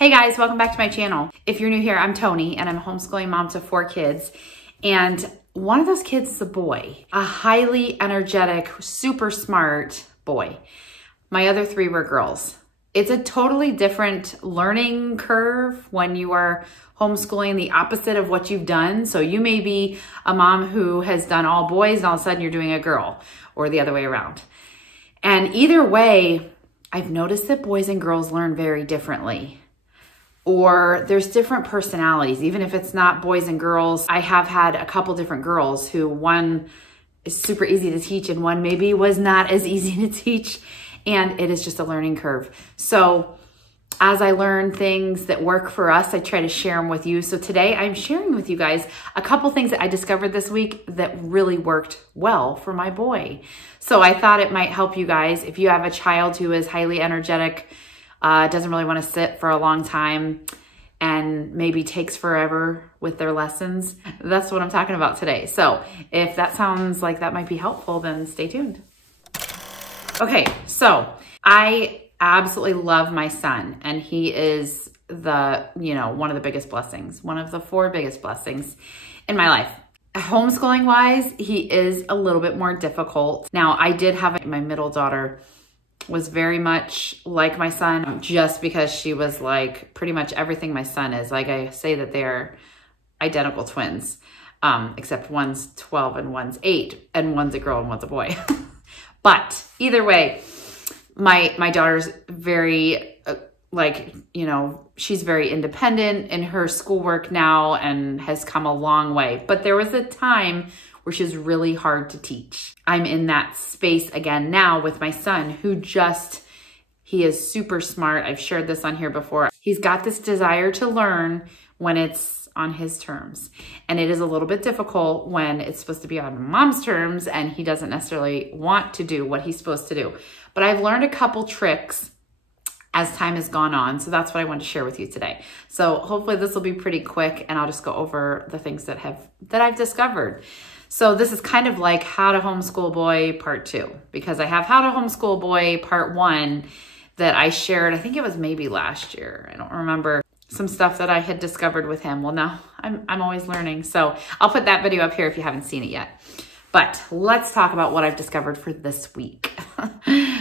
Hey guys, welcome back to my channel. If you're new here, I'm Toni and I'm a homeschooling mom to 4 kids. And one of those kids is a boy, a highly energetic, super smart boy. My other 3 were girls. It's a totally different learning curve when you are homeschooling, the opposite of what you've done. So you may be a mom who has done all boys and all of a sudden you're doing a girl, or the other way around. And either way, I've noticed that boys and girls learn very differently. Or there's different personalities, even if it's not boys and girls. I have had a couple different girls who one is super easy to teach and one maybe was not as easy to teach. And it is just a learning curve. So as I learn things that work for us, I try to share them with you. So today I'm sharing with you guys a couple things that I discovered this week that really worked well for my boy. So I thought it might help you guys if you have a child who is highly energetic, doesn't really want to sit for a long time, and maybe takes forever with their lessons. That's what I'm talking about today. So if that sounds like that might be helpful, then stay tuned. Okay, so I absolutely love my son, and he is one of the biggest blessings, one of the 4 biggest blessings in my life. Homeschooling wise, he is a little bit more difficult. Now, I did have my middle daughter was very much like my son, just because she was like pretty much everything my son is. Like I say that they're identical twins, except one's 12 and one's 8, and one's a girl and one's a boy. But either way, my daughter's very, she's very independent in her schoolwork now and has come a long way. But there was a time where she was really hard to teach. I'm in that space again now with my son, who he is super smart. I've shared this on here before. He's got this desire to learn when it's on his terms. And it is a little bit difficult when it's supposed to be on mom's terms and he doesn't necessarily want to do what he's supposed to do. But I've learned a couple tricks as time has gone on. So that's what I wanted to share with you today. So hopefully this will be pretty quick and I'll just go over the things that I've discovered. So this is kind of like How to Homeschool Boy Part 2, because I have How to Homeschool Boy Part 1 that I shared, I think it was maybe last year. I don't remember, some stuff that I had discovered with him. Well, now I'm always learning. So I'll put that video up here if you haven't seen it yet. But let's talk about what I've discovered for this week.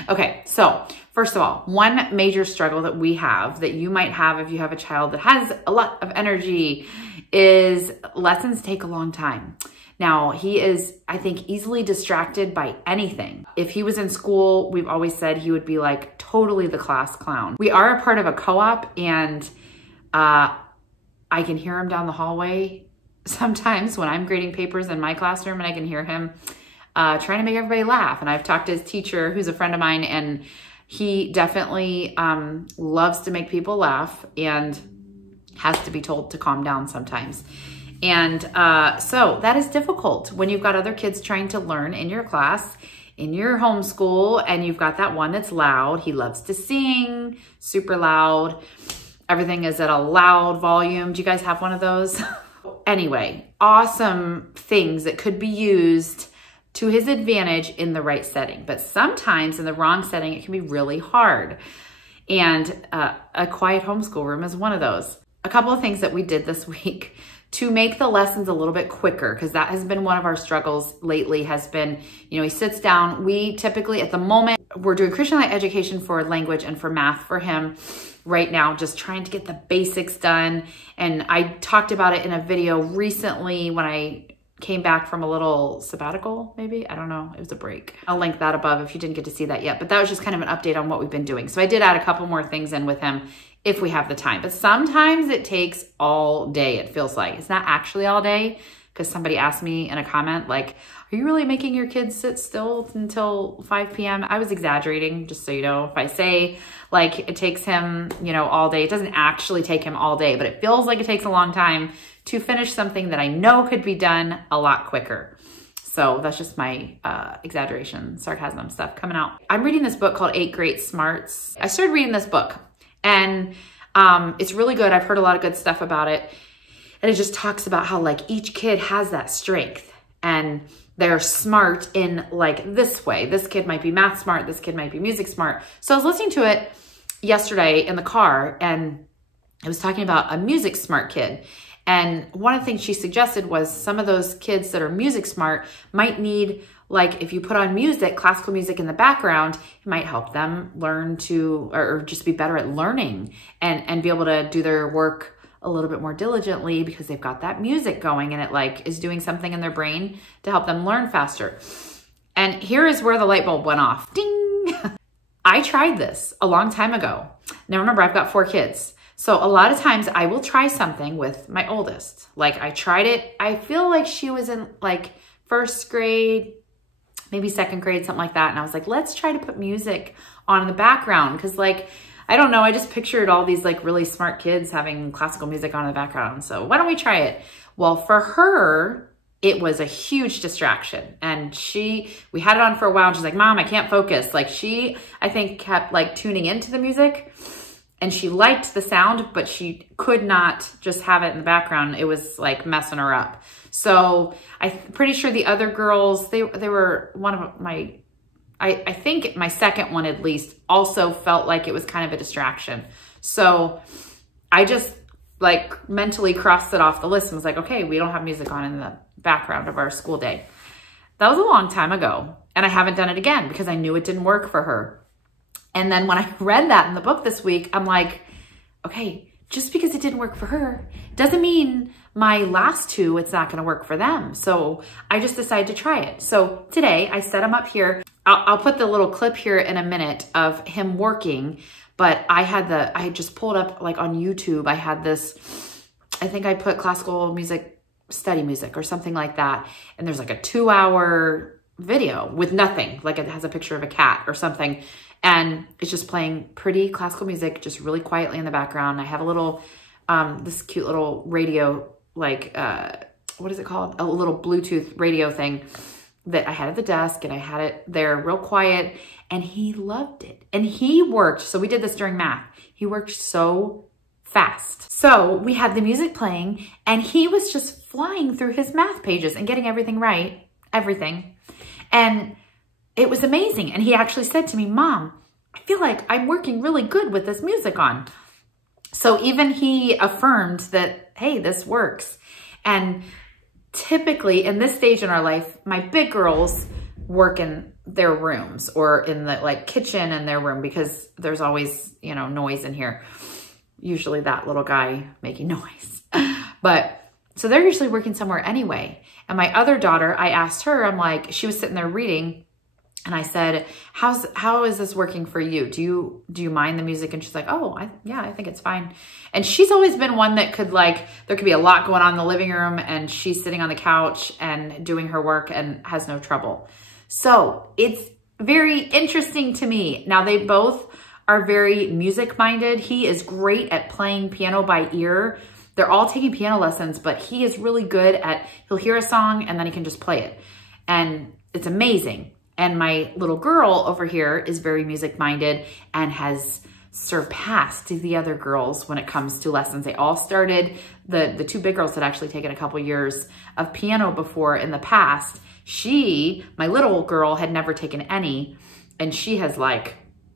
Okay, so first of all, one major struggle that we have, that you might have if you have a child that has a lot of energy, is lessons take a long time. Now, he is, I think, easily distracted by anything. If he was in school, we've always said he would be like totally the class clown. We are a part of a co-op, and I can hear him down the hallway sometimes when I'm grading papers in my classroom, and I can hear him trying to make everybody laugh. And I've talked to his teacher, who's a friend of mine, and he definitely loves to make people laugh and has to be told to calm down sometimes. And so that is difficult when you've got other kids trying to learn in your class, in your homeschool, and you've got that one that's loud. He loves to sing, super loud. Everything is at a loud volume. Do you guys have one of those? Anyway, awesome things that could be used to his advantage in the right setting. But sometimes in the wrong setting, it can be really hard. And a quiet homeschool room is one of those. A couple of things that we did this week to make the lessons a little bit quicker, because that has been one of our struggles lately, has been, he sits down. We typically, at the moment, we're doing Christian Light education for language and for math for him right now, just trying to get the basics done. And I talked about it in a video recently when I came back from a little sabbatical, maybe. I don't know. It was a break. I'll link that above if you didn't get to see that yet. But that was just kind of an update on what we've been doing. So I did add a couple more things in with him if we have the time. But sometimes it takes all day, it feels like. It's not actually all day, because somebody asked me in a comment, like, are you really making your kids sit still until 5 p.m.? I was exaggerating, just so you know. If I say, like, it takes him, all day, it doesn't actually take him all day, but it feels like it takes a long time to finish something that I know could be done a lot quicker. So that's just my exaggeration, sarcasm stuff coming out. I'm reading this book called 8 Great Smarts. I started reading this book, and it's really good. I've heard a lot of good stuff about it. And it just talks about how like each kid has that strength and they're smart in like this way. This kid might be math smart. This kid might be music smart. So I was listening to it yesterday in the car, and it was talking about a music smart kid. And one of the things she suggested was some of those kids that are music smart might need, like if you put on music, classical music in the background, it might help them learn to, or just be better at learning and be able to do their work a little bit more diligently because they've got that music going and it like is doing something in their brain to help them learn faster. And here is where the light bulb went off. Ding! I tried this a long time ago. Now remember, I've got 4 kids. So a lot of times I will try something with my oldest. Like I tried it, I feel like she was in like 1st grade, maybe 2nd grade, something like that. And I was like, let's try to put music on in the background. Cause like, I don't know, I just pictured all these like really smart kids having classical music on in the background. So why don't we try it? Well, for her, it was a huge distraction. And we had it on for a while and she's like, Mom, I can't focus. Like I think kept like tuning into the music. And she liked the sound, but she could not just have it in the background. It was like messing her up. So I'm pretty sure the other girls, they were one of my, I think my second one at least also felt like it was kind of a distraction. So I just like mentally crossed it off the list and was like, okay, we don't have music on in the background of our school day. That was a long time ago. And I haven't done it again because I knew it didn't work for her. And then when I read that in the book this week, I'm like, okay, just because it didn't work for her doesn't mean my last 2, it's not going to work for them. So I just decided to try it. So today I set him up here. I'll put the little clip here in a minute of him working, but I had just pulled up like on YouTube. I had this, I think I put classical music, study music or something like that. And there's like a 2-hour video with nothing, like it has a picture of a cat or something. And it's just playing pretty classical music, just really quietly in the background. I have a little, this cute little radio, like, what is it called? A little Bluetooth radio thing that I had at the desk and I had it there real quiet and he loved it. And he worked, so we did this during math. He worked so fast. So we had the music playing and he was just flying through his math pages and getting everything right, everything. And it was amazing. And he actually said to me, Mom, I feel like I'm working really good with this music on. So even he affirmed that, hey, this works. And typically in this stage in our life, my big girls work in their rooms or in the like kitchen in their room because there's always, you know, noise in here. Usually that little guy making noise. But so they're usually working somewhere anyway. And my other daughter, I asked her, I'm like, she was sitting there reading. And I said, how is this working for you? Do you mind the music? And she's like, oh, yeah, I think it's fine. And she's always been one that could like, there could be a lot going on in the living room and she's sitting on the couch and doing her work and has no trouble. So it's very interesting to me. Now they both are very music minded. He is great at playing piano by ear. They're all taking piano lessons, but he is really good at, he'll hear a song and then he can just play it. And it's amazing. And my little girl over here is very music-minded and has surpassed the other girls when it comes to lessons. They all started, the 2 big girls had actually taken a couple years of piano before in the past. My little girl, had never taken any, and she has like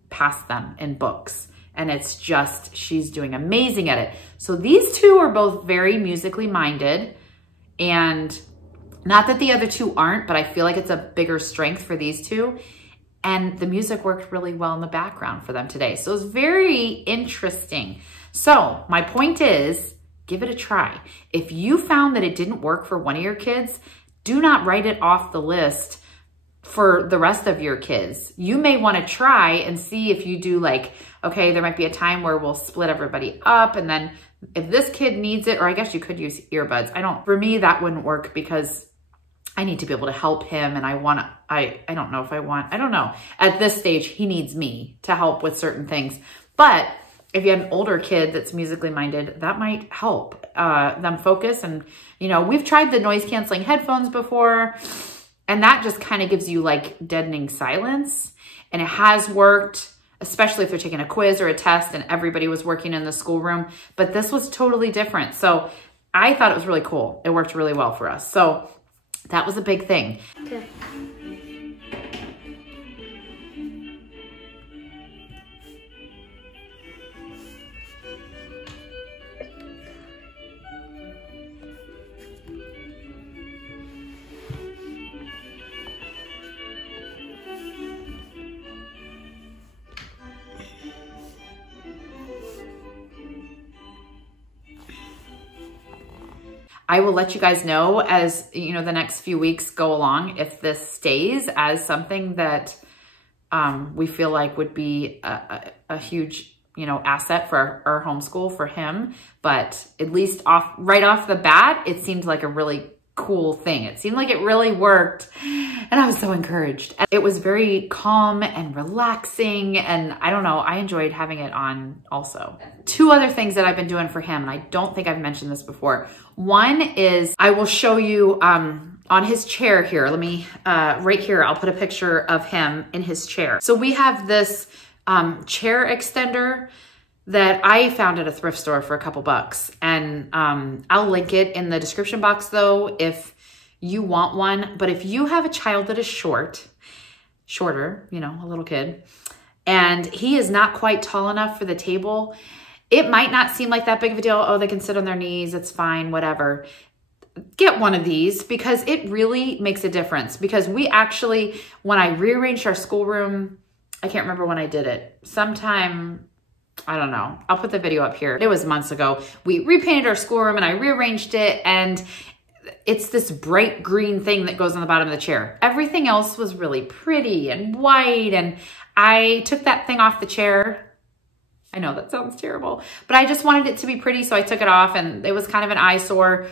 passed them in books. And it's just, she's doing amazing at it. So these 2 are both very musically minded, and not that the other 2 aren't, but I feel like it's a bigger strength for these 2. And the music worked really well in the background for them today. So it was very interesting. So my point is, give it a try. If you found that it didn't work for one of your kids, do not write it off the list for the rest of your kids. You may want to try and see if you do like, okay, there might be a time where we'll split everybody up. And then if this kid needs it, or I guess you could use earbuds. For me, that wouldn't work because I need to be able to help him. And I don't know. At this stage, he needs me to help with certain things. But if you have an older kid that's musically minded, that might help them focus. And, you know, we've tried the noise canceling headphones before, and that just kind of gives you like deadening silence. And it has worked, especially if they're taking a quiz or a test and everybody was working in the schoolroom. But this was totally different. So I thought it was really cool. It worked really well for us. So that was a big thing. Okay. I will let you guys know as, you know, the next few weeks go along, if this stays as something that we feel like would be a huge, you know, asset for our homeschool for him. But at least right off the bat, it seemed like a really cool thing. It seemed like it really worked, and I was so encouraged. It was very calm and relaxing, and I don't know, I enjoyed having it on also. 2 other things that I've been doing for him, and I don't think I've mentioned this before. One is I will show you on his chair here. Let me, right here, I'll put a picture of him in his chair. So we have this chair extender that I found at a thrift store for a couple bucks. And I'll link it in the description box though, if you want one. But if you have a child that is shorter, you know, a little kid, and he is not quite tall enough for the table, it might not seem like that big of a deal. Oh, they can sit on their knees, it's fine, whatever. Get one of these, because it really makes a difference. Because we actually, when I rearranged our schoolroom, I can't remember when I did it, sometime, I don't know. I'll put the video up here. It was months ago. We repainted our schoolroom and I rearranged it, and it's this bright green thing that goes on the bottom of the chair. Everything else was really pretty and white, and I took that thing off the chair. I know that sounds terrible, but I just wanted it to be pretty, so I took it off, and it was kind of an eyesore.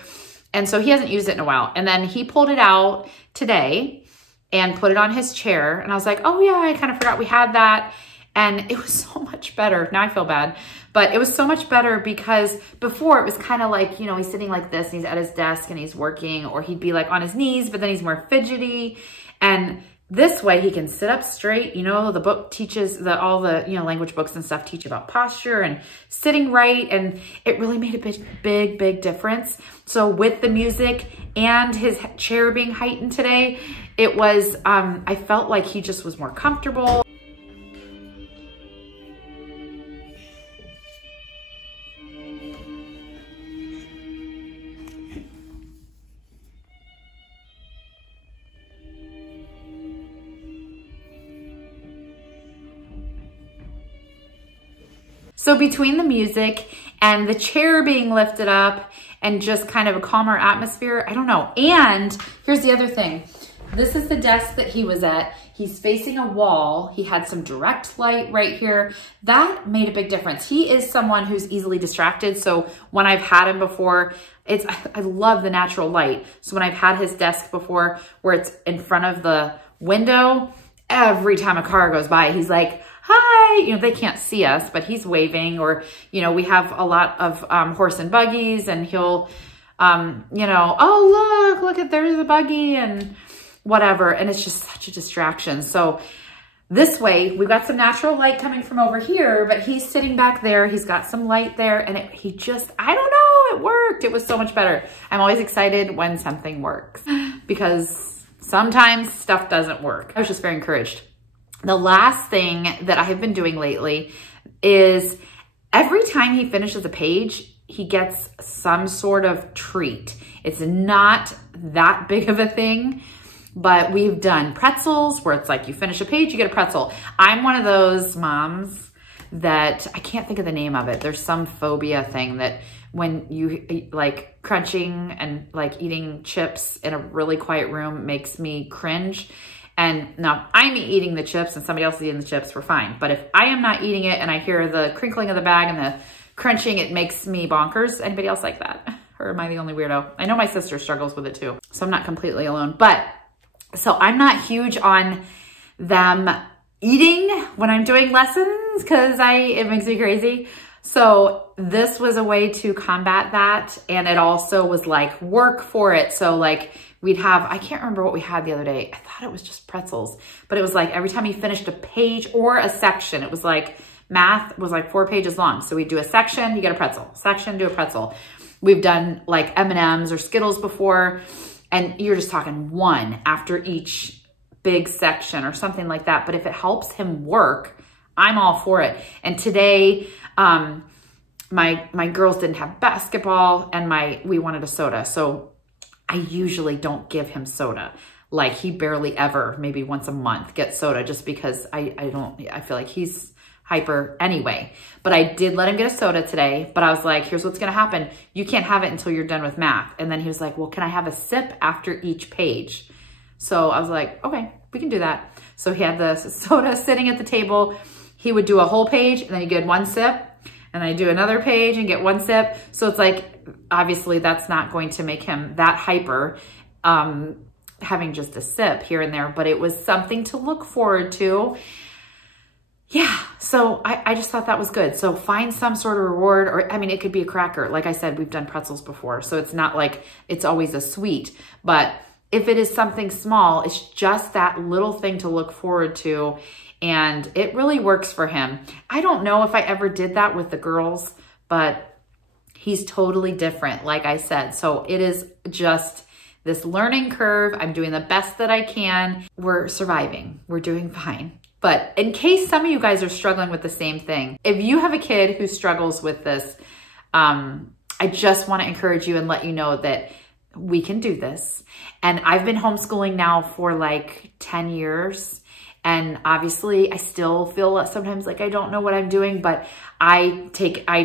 And so he hasn't used it in a while. And then he pulled it out today and put it on his chair. And I was like, oh yeah, I kind of forgot we had that. And it was so much better. Now I feel bad, but it was so much better, because before it was kind of like, you know, he's sitting like this and he's at his desk and he's working, or he'd be like on his knees, but then he's more fidgety. And this way he can sit up straight. You know, the book teaches all the, you know, language books and stuff teach about posture and sitting right. And it really made a big difference. So with the music and his chair being heightened today, it was, I felt like he just was more comfortable. So between the music and the chair being lifted up and just kind of a calmer atmosphere, I don't know. And here's the other thing. This is the desk that he was at. He's facing a wall. He had some direct light right here. That made a big difference. He is someone who's easily distracted. So when I've had him before, I love the natural light. So when I've had his desk before where it's in front of the window, every time a car goes by, he's like, hi, you know, they can't see us, but he's waving. Or, you know, we have a lot of horse and buggies, and he'll, you know, oh, look, there's a buggy and whatever. And it's just such a distraction. So this way we've got some natural light coming from over here, but he's sitting back there. He's got some light there, and he just, I don't know, it worked. It was so much better. I'm always excited when something works, because sometimes stuff doesn't work. I was just very encouraged. The last thing that I have been doing lately is every time he finishes a page, he gets some sort of treat. It's not that big of a thing, but we've done pretzels where it's like you finish a page, you get a pretzel. I'm one of those moms that, I can't think of the name of it. There's some phobia thing that when you like crunching and like eating chips in a really quiet room makes me cringe. And now I'm eating the chips and somebody else is eating the chips, we're fine. But if I am not eating it and I hear the crinkling of the bag and the crunching, it makes me bonkers. Anybody else like that? Or am I the only weirdo? I know my sister struggles with it too, so I'm not completely alone. But so I'm not huge on them eating when I'm doing lessons, because it makes me crazy. So this was a way to combat that. And it also was like work for it. So like we'd have, I can't remember what we had the other day. I thought it was just pretzels, but it was like every time he finished a page or a section, it was like math was like 4 pages long. So we'd do a section, you get a pretzel, section, do a pretzel. We've done like M&Ms or Skittles before, and you're just talking one after each big section or something like that. But if it helps him work, I'm all for it. And today, my girls didn't have basketball, and we wanted a soda. So I usually don't give him soda. Like he barely ever, maybe once a month, gets soda, just because I feel like he's hyper anyway. But I did let him get a soda today, but I was like, here's what's gonna happen. You can't have it until you're done with math. And then he was like, well, can I have a sip after each page? So I was like, okay, we can do that. So he had the soda sitting at the table. He would do a whole page and then he'd get one sip, and then I'd do another page and get one sip. So it's like, obviously that's not going to make him that hyper, having just a sip here and there, but it was something to look forward to. Yeah, so I just thought that was good. So find some sort of reward, or I mean, it could be a cracker. Like I said, we've done pretzels before, so it's not like it's always a sweet, but if it is something small, it's just that little thing to look forward to, and it really works for him. I don't know if I ever did that with the girls, but he's totally different, like I said. So it is just this learning curve. I'm doing the best that I can. We're surviving. We're doing fine. But in case some of you guys are struggling with the same thing, if you have a kid who struggles with this, I just want to encourage you and let you know that we can do this. And I've been homeschooling now for like 10 years. And obviously I still feel sometimes like I don't know what I'm doing, but I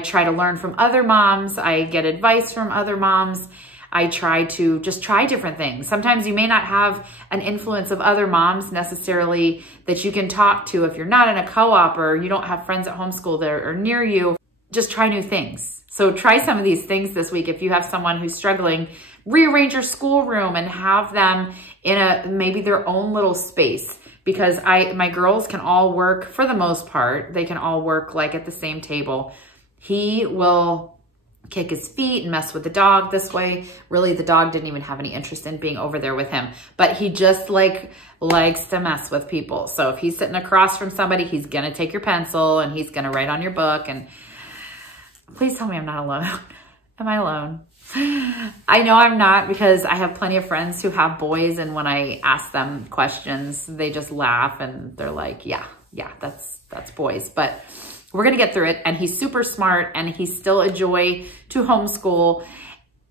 try to learn from other moms. I get advice from other moms. I try to just try different things. Sometimes you may not have an influence of other moms necessarily that you can talk to if you're not in a co-op or you don't have friends at homeschool that are near you. Just try new things. So try some of these things this week. If you have someone who's struggling, rearrange your schoolroom and have them in maybe their own little space. Because my girls can all work, for the most part, they can all work like at the same table. He will kick his feet and mess with the dog this way. Really, the dog didn't even have any interest in being over there with him, but he just like likes to mess with people. So if he's sitting across from somebody, he's gonna take your pencil and he's gonna write on your book. And please tell me I'm not alone. Am I alone? I know I'm not, because I have plenty of friends who have boys, and when I ask them questions, they just laugh and they're like, yeah, that's boys. But we're gonna get through it, and he's super smart and he's still a joy to homeschool.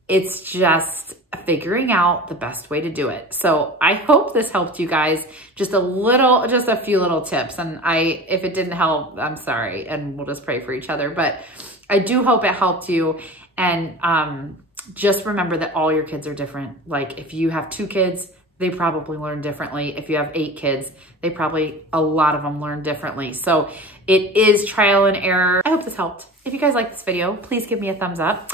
It's just figuring out the best way to do it. So I hope this helped you guys, just a few little tips. And if it didn't help, I'm sorry, and we'll just pray for each other. But I do hope it helped you. And just remember that all your kids are different. Like if you have 2 kids, they probably learn differently. If you have 8 kids, a lot of them learn differently. So it is trial and error. I hope this helped. If you guys like this video, please give me a thumbs up.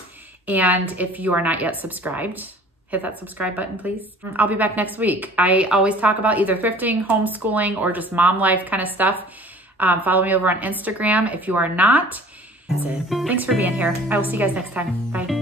And if you are not yet subscribed, hit that subscribe button, please. I'll be back next week. I always talk about either thrifting, homeschooling, or just mom life kind of stuff. Follow me over on Instagram if you are not. That's it. Thanks for being here. I will see you guys next time. Bye.